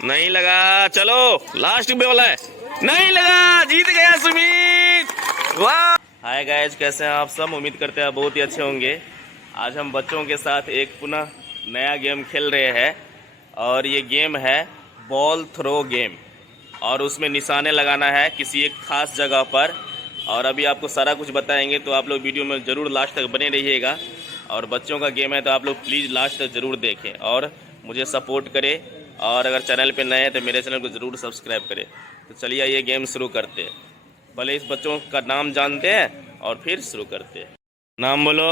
नहीं लगा। चलो लास्ट पे वाला है, नहीं लगा, जीत गया सुमित, वाह। हाय गाइस, कैसे हैं आप सब? उम्मीद करते हैं बहुत ही अच्छे होंगे। आज हम बच्चों के साथ एक पुनः नया गेम खेल रहे हैं और ये गेम है बॉल थ्रो गेम और उसमें निशाने लगाना है किसी एक खास जगह पर। और अभी आपको सारा कुछ बताएंगे, तो आप लोग वीडियो में ज़रूर लास्ट तक बने रहिएगा। और बच्चों का गेम है तो आप लोग प्लीज़ लास्ट तक ज़रूर देखें और मुझे सपोर्ट करें। और अगर चैनल पे नए हैं तो मेरे चैनल को ज़रूर सब्सक्राइब करें। तो चलिए ये गेम शुरू करते हैं। पहले इस बच्चों का नाम जानते हैं और फिर शुरू करते हैं। नाम बोलो।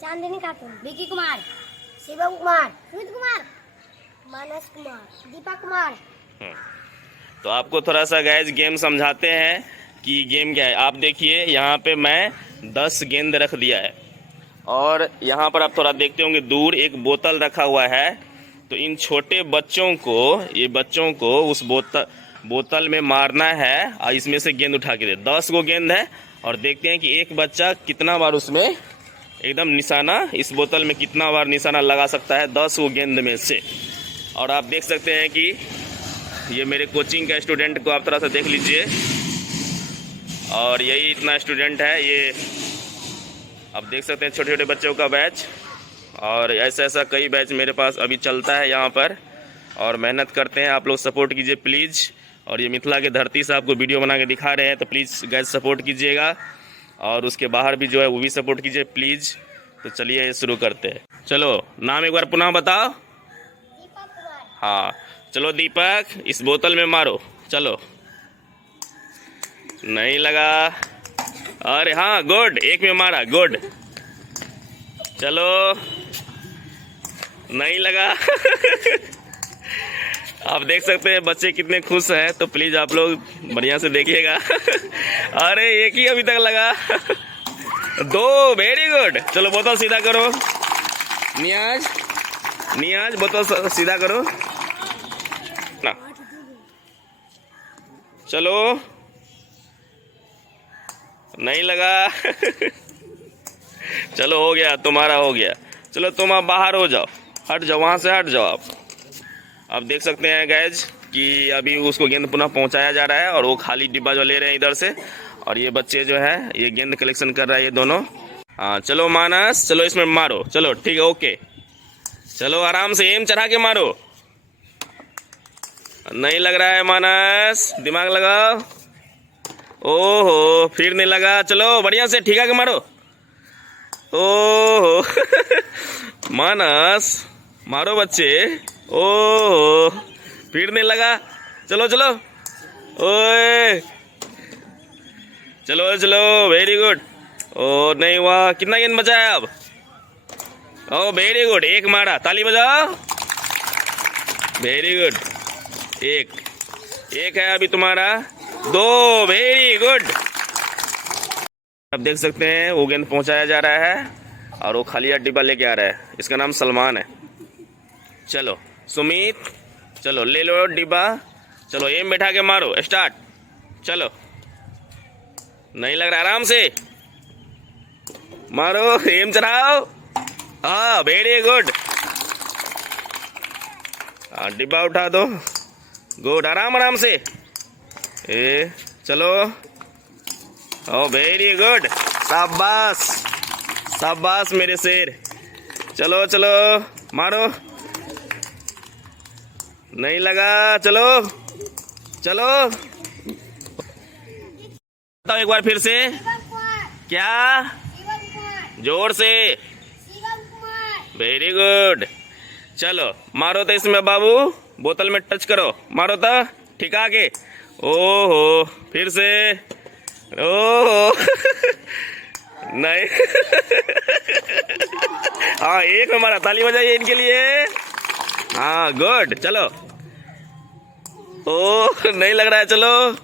चांदनी खातून, विकी कुमार, शिवम कुमार, सुमित कुमार, मानस कुमार, दीपा कुमार। तो आपको थोड़ा सा गाइस गेम समझाते हैं कि गेम क्या है। आप देखिए यहाँ पे मैं 10 गेंद रख दिया है और यहाँ पर आप थोड़ा देखते होंगे दूर एक बोतल रखा हुआ है। तो इन छोटे बच्चों को, ये बच्चों को उस बोतल में मारना है और इसमें से गेंद उठा के दे। 10 गो गेंद है और देखते हैं कि एक बच्चा कितना बार उसमें एकदम निशाना, इस बोतल में कितना बार निशाना लगा सकता है 10 गो गेंद में से। और आप देख सकते हैं कि ये मेरे कोचिंग का स्टूडेंट को आप थोड़ा सा देख लीजिए। और यही इतना स्टूडेंट है, ये आप देख सकते हैं छोटे छोटे बच्चों का बैच। और ऐसा कई बैच मेरे पास अभी चलता है यहाँ पर और मेहनत करते हैं। आप लोग सपोर्ट कीजिए प्लीज़। और ये मिथिला के धरती से आपको वीडियो बना के दिखा रहे हैं, तो प्लीज़ गाइस सपोर्ट कीजिएगा। और उसके बाहर भी जो है वो भी सपोर्ट कीजिए प्लीज़। तो चलिए ये शुरू करते हैं। चलो नाम एक बार पुनः बताओ। हाँ चलो दीपक, इस बोतल में मारो। चलो, नहीं लगा। अरे हाँ गुड, एक में मारा, गुड। चलो, नहीं लगा। आप देख सकते हैं बच्चे कितने खुश हैं, तो प्लीज आप लोग बढ़िया से देखिएगा। अरे एक ही अभी तक लगा। 2, वेरी गुड। चलो बोतल सीधा करो। नियाज बोतल सीधा करो ना। चलो, नहीं लगा। चलो हो गया, तुम्हारा हो गया। चलो तुम आप बाहर हो जाओ, हट जाओ, वहाँ से हट जाओ। आप देख सकते हैं गैज कि अभी उसको गेंद पुनः पहुंचाया जा रहा है और वो खाली डिब्बा जो ले रहे हैं इधर से। और ये बच्चे जो है ये गेंद कलेक्शन कर रहा है, ये दोनों। हाँ चलो मानस, चलो इसमें मारो। चलो ठीक है, ओके। चलो आराम से एम चढ़ा के मारो। नहीं लग रहा है मानस, दिमाग लगाओ। ओहो, फिर नहीं लगा। चलो बढ़िया से ठिका के मारो। ओहो। मानस मारो बच्चे। ओहो, फिर नहीं लगा। चलो चलो, ओए चलो चलो, वेरी गुड। ओ नहीं हुआ, कितना गेंद बचा है अब? ओ वेरी गुड, एक मारा, ताली बजाओ। वेरी गुड, एक है अभी तुम्हारा। 2, वेरी गुड। आप देख सकते हैं वो गेंद पहुंचाया जा रहा है और वो खाली डिब्बा लेके आ रहा है। इसका नाम सलमान है। चलो सुमित, चलो ले लो डिब्बा। चलो एम बैठा के मारो, स्टार्ट। चलो, नहीं लग रहा, आराम से मारो, एम चढ़ाओ। हाँ वेरी गुड। डिब्बा उठा दो, गुड, आराम से। चलो, ओ वेरी गुड, शाबाश शाबाश मेरे शेर। चलो चलो मारो, नहीं लगा। चलो चलो, बताओ एक बार फिर से। क्या? जोर से। Very good. चलो मारो तो इसमें बाबू, बोतल में टच करो, मारो तो ठिका के। ओहो, फिर से। ओहो। नहीं। हाँ एक में मारा, ताली बजाइए इनके लिए। हाँ गुड। चलो, ओह नहीं लग रहा है। चलो,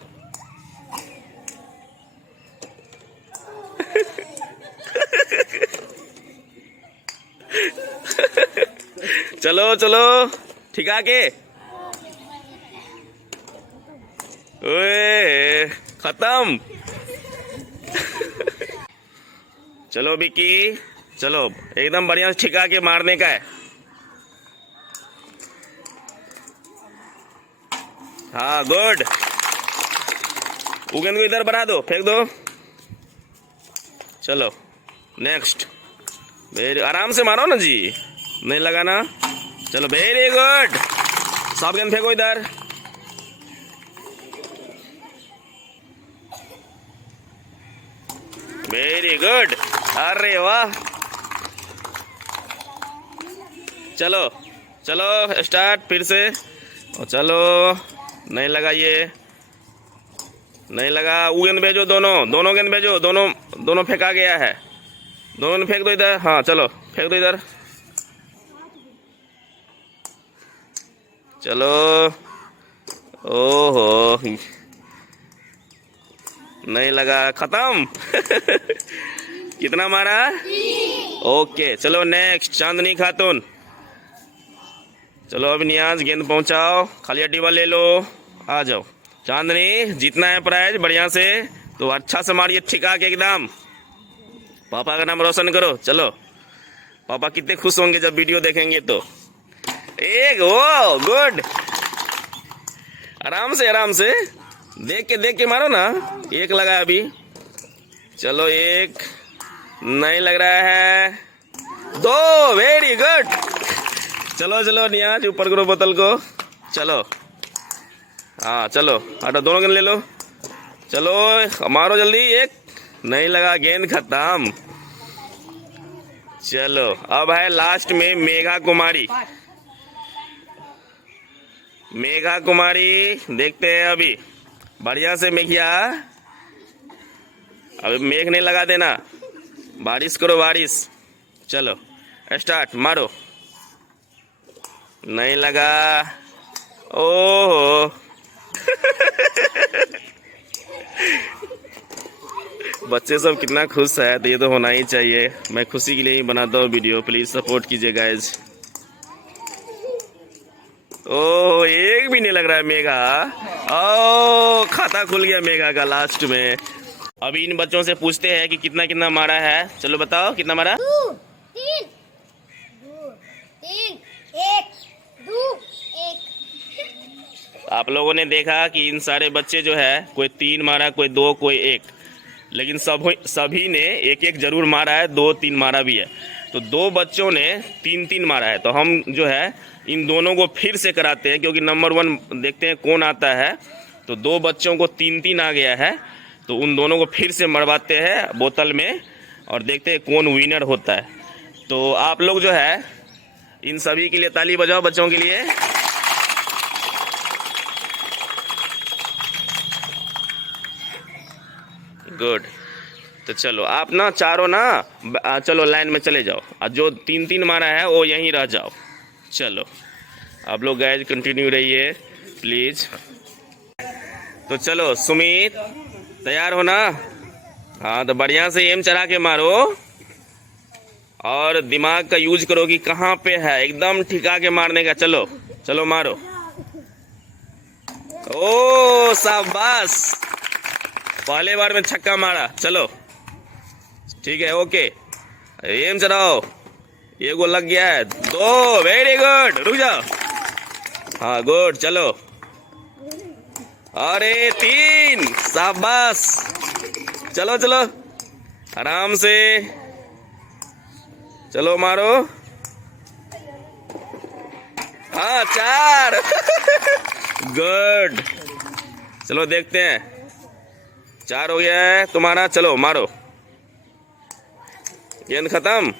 चलो चलो ठिका के। ओए खत्म। चलो विकी, चलो एकदम बढ़िया से ठिका के मारने का है। हाँ गुड। वो गेंद को इधर बना दो, फेंक दो। चलो नेक्स्ट। वेरी आराम से मारो ना जी, नहीं लगाना। चलो वेरी गुड। सब गेंद फेंको इधर। Very good. अरे वाह। चलो चलो स्टार्ट फिर से। और चलो, नहीं लगा ये, नहीं लगा। वो गेंद भेजो, दोनों गेंद भेजो। दोनों फेंका गया है। दोनों ने फेंक दो इधर। हाँ चलो फेंक दो इधर। चलो। ओहो, नहीं लगा, खत्म। कितना मारा? ओके चलो नेक्स्ट। चांदनी खातून। चलो अब नियाज गेंद पहुंचाओ, खाली अड्डीवा ले लो, आ जाओ। चांदनी जीतना है प्राइज बढ़िया से, तो अच्छा से मारिए, ठिका के एकदम। पापा का नाम रोशन करो। चलो, पापा कितने खुश होंगे जब वीडियो देखेंगे तो। एक, ओ गुड। आराम से देख के मारो ना। एक लगा अभी। चलो एक, नहीं लग रहा है। दो, वेरी गुड। चलो नियाज ऊपर करो बोतल को। चलो हाँ चलो, हटो, दोनों गेंद ले लो। चलो मारो जल्दी। एक, नहीं लगा, गेंद खत्म। चलो अब है लास्ट में मेघा कुमारी। मेघा कुमारी देखते हैं अभी। बढ़िया से मेघिया, अभी मेघ नहीं लगा देना, बारिश करो बारिश। चलो स्टार्ट, मारो। नहीं लगा। ओहो। बच्चे सब कितना खुश है, तो ये तो होना ही चाहिए। मैं खुशी के लिए ही बनाता हूँ वीडियो, प्लीज सपोर्ट कीजिए गाइज। ओह, एक भी नहीं लग रहा है मेघा। ओ, खाता खुल गया मेघा का लास्ट में। अभी इन बच्चों से पूछते हैं कि कितना कितना मारा है। चलो बताओ कितना मारा। 2 3 2 3 1 2 1। आप लोगों ने देखा कि इन सारे बच्चे जो है, कोई 3 मारा, कोई 2, कोई 1, लेकिन सभी ने 1 जरूर मारा है, 2 3 मारा भी है। तो 2 बच्चों ने 3 3 मारा है। तो हम जो है इन दोनों को फिर से कराते हैं, क्योंकि नंबर 1 देखते हैं कौन आता है। तो 2 बच्चों को 3 3 आ गया है, तो उन दोनों को फिर से मरवाते हैं बोतल में, और देखते हैं कौन विनर होता है। तो आप लोग जो है इन सभी के लिए ताली बजाओ, बच्चों के लिए। गुड। तो चलो आप ना चारों ना, चलो लाइन में चले जाओ, और जो 3 3 मारा है वो यहीं रह जाओ। चलो आप लोग गाइज कंटिन्यू रहिए प्लीज। तो चलो सुमित, तैयार हो ना? हाँ, तो बढ़िया से एम चढ़ा के मारो, और दिमाग का यूज करो कि कहाँ पे है, एकदम ठिका के मारने का। चलो चलो मारो। ओ शाबाश, पहले बार में छक्का मारा। चलो ठीक है, ओके, एम चढ़ाओ। ये गोल लग गया है। 2, वेरी गुड। रुक जाओ। हाँ गुड। चलो, अरे 3, शाबाश। चलो चलो आराम से, चलो मारो। हाँ 4। गुड। चलो देखते हैं, 4 हो गया है तुम्हारा। चलो मारो, गेंद खत्म।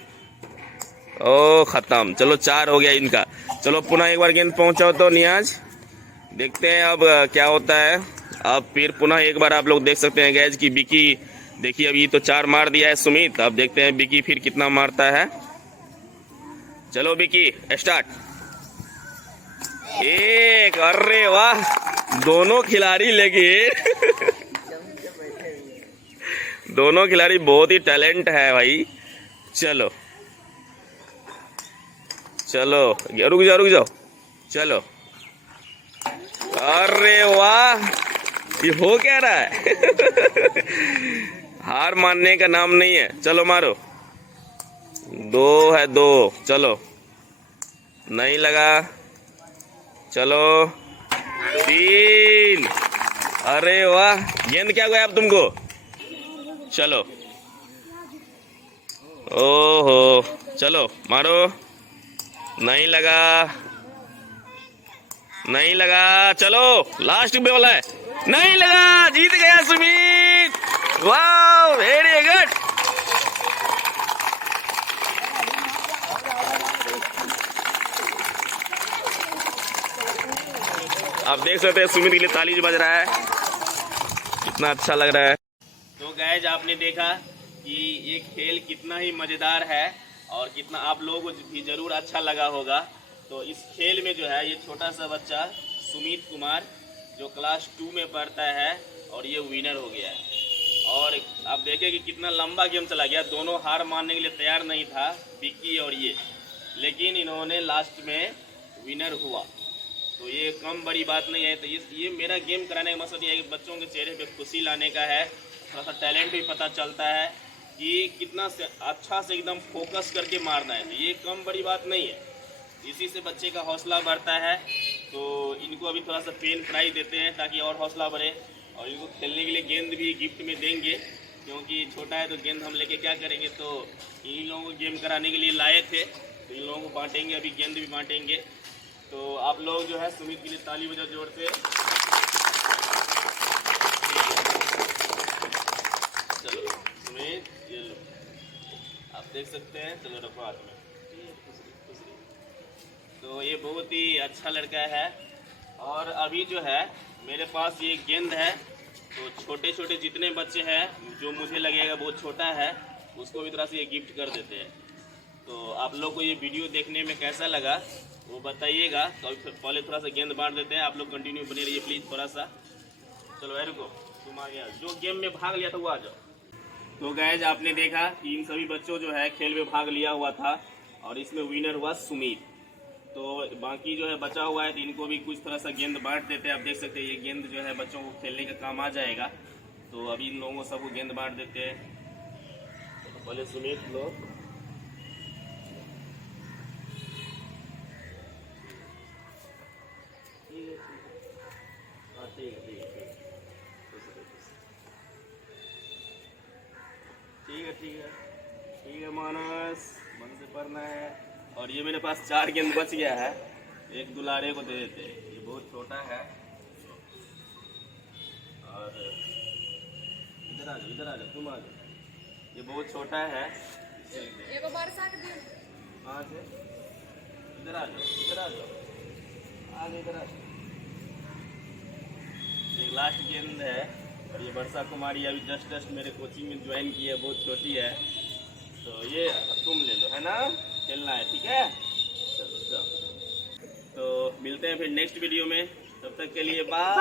ओ खत्म। चलो 4 हो गया इनका। चलो पुनः एक बार गेंद पहुंचाओ तो नियाज, देखते हैं अब क्या होता है। अब फिर पुनः एक बार आप लोग देख सकते हैं गैज की बिकी, देखिए अभी तो 4 मार दिया है सुमित। अब देखते हैं बिकी फिर कितना मारता है। चलो बिकी स्टार्ट। 1, अरे वाह, दोनों खिलाड़ी लेकिन दोनों खिलाड़ी बहुत ही टैलेंट है भाई। चलो चलो, रुक जाओ। चलो, अरे वाह, ये हो क्या रहा है? हार मानने का नाम नहीं है। चलो मारो। 2 है, 2। चलो, नहीं लगा। चलो 3। अरे वाह, गेंद क्या हुआ अब तुमको? चलो, ओहो, चलो मारो। नहीं लगा, नहीं लगा। चलो लास्ट पे वाला है, नहीं लगा। जीत गया सुमित, वाह वेरी गुड। आप देख सकते हैं सुमित के लिए ताली बज रहा है, कितना अच्छा लग रहा है। तो गाइज आपने देखा कि ये खेल कितना ही मज़ेदार है और कितना आप लोगों को भी ज़रूर अच्छा लगा होगा। तो इस खेल में जो है ये छोटा सा बच्चा सुमित कुमार जो क्लास 2 में पढ़ता है और ये विनर हो गया है। और आप देखें कि कितना लंबा गेम चला गया, दोनों हार मानने के लिए तैयार नहीं था, विक्की और ये, लेकिन इन्होंने लास्ट में विनर हुआ। तो ये कम बड़ी बात नहीं है। तो ये मेरा गेम कराने का मकसद ये है कि बच्चों के चेहरे पे खुशी लाने का है, थोड़ा सा टैलेंट भी पता चलता है कि कितना से अच्छा से एकदम फोकस करके मारना है। तो ये कम बड़ी बात नहीं है, इसी से बच्चे का हौसला बढ़ता है। तो इनको अभी थोड़ा सा पेन प्राइज देते हैं ताकि और हौसला बढ़े, और इनको खेलने के लिए गेंद भी गिफ्ट में देंगे, क्योंकि छोटा है तो गेंद हम लेके क्या करेंगे। तो इन लोगों को गेम कराने के लिए लाए थे, तो इन लोगों को बांटेंगे, अभी गेंद भी बांटेंगे। तो आप लोग जो है सुमित के लिए ताली बजा जोर से। चलो सुमित, ये लो, आप देख सकते हैं। चलो रखो हाथ में। तो ये बहुत ही अच्छा लड़का है। और अभी जो है मेरे पास ये गेंद है, तो छोटे छोटे जितने बच्चे हैं जो मुझे लगेगा बहुत छोटा है उसको भी तरह से ये गिफ्ट कर देते हैं। तो आप लोग को ये वीडियो देखने में कैसा लगा वो बताइएगा। तो अभी पहले थोड़ा सा गेंद बांट देते हैं, आप लोग कंटिन्यू बने रहिए प्लीज़ थोड़ा सा। चलो यार रुको, तुम आ गया, जो गेम में भाग लिया था वो आ जाओ। तो गाइज आपने देखा कि इन सभी बच्चों जो है खेल में भाग लिया हुआ था और इसमें विनर हुआ सुमित। तो बाकी जो है बचा हुआ है तो इनको भी कुछ थोड़ा सा गेंद बांट देते हैं। आप देख सकते हैं ये गेंद जो है बच्चों को खेलने का काम आ जाएगा। तो अभी इन लोगों को सबको गेंद बांट देते हैं। तो पहले सुमित लो, ठीक है मानस, मन से पढ़ना है। और ये मेरे पास 4 गेंद बच गया है, एक दुलारे को दे देते हैं, ये बहुत छोटा है। और इधर आ जाओ, तुम आ जाओ, ये बहुत छोटा है। कहाँ से? इधर आ जाओ, आगे इधर आ जाओ। ये लास्ट गेंद है और ये वर्षा कुमारी अभी जस्ट मेरे कोचिंग में ज्वाइन की है, बहुत छोटी है। तो ये तुम ले लो, है ना, खेलना है, ठीक है। चलो जाओ। तो मिलते हैं फिर नेक्स्ट वीडियो में, तब तक के लिए बाय।